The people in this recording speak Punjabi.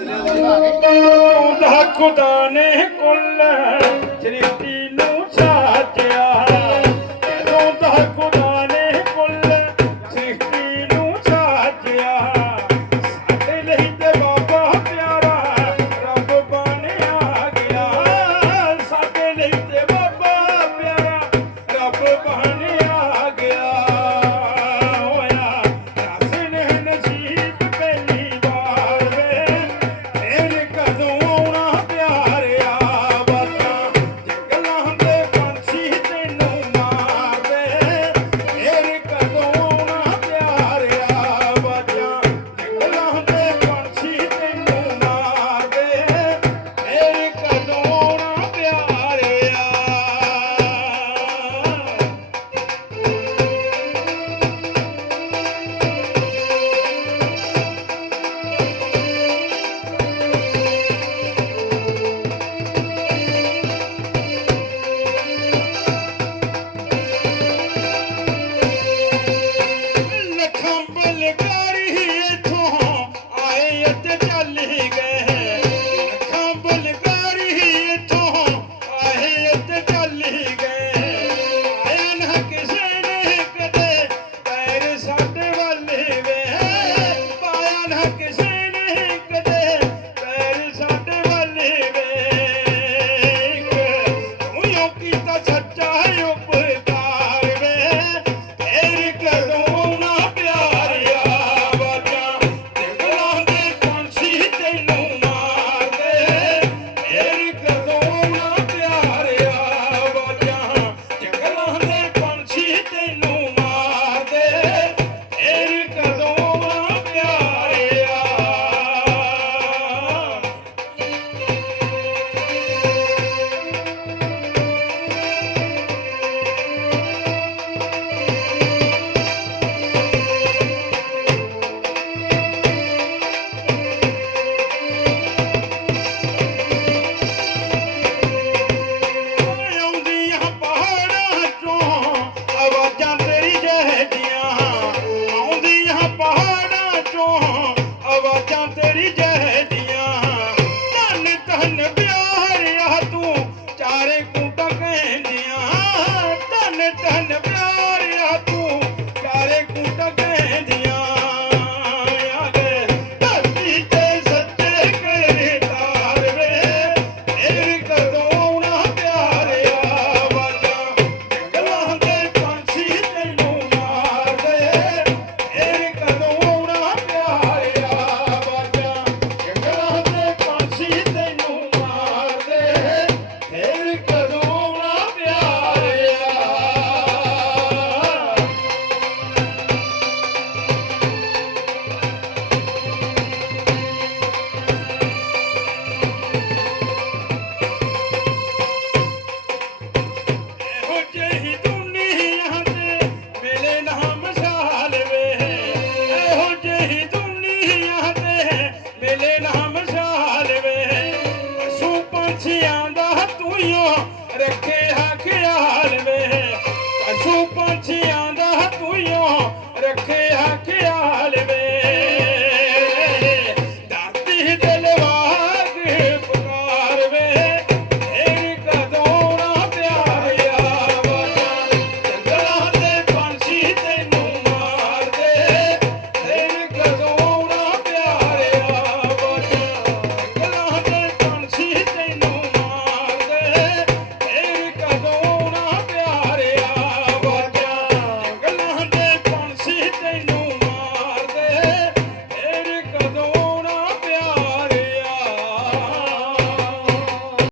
ਤੂੰ ਖੁਦਾ ਨੇ ਕੁੱਲ ਸ੍ਰਿਸ਼ਟੀ ਨੂੰ ਸਾਜਿਆ। ਤੂੰ ਤਾਂ ਲੈ ਨਾਮ ਸ਼ਾਹ ਲਵੇ ਸੂ ਪੰਛੀਆਂ ਦਾ ਤੂਈਓ ਰੱਖੇ ਹਾ ਖਿਆਲ ਵੇ। ਸੂ ਪੰਛੀਆਂ ਦਾ ਤੂਈਓ ਰੱਖੇ ਹਾ ਖਿਆਲ ਵੇ।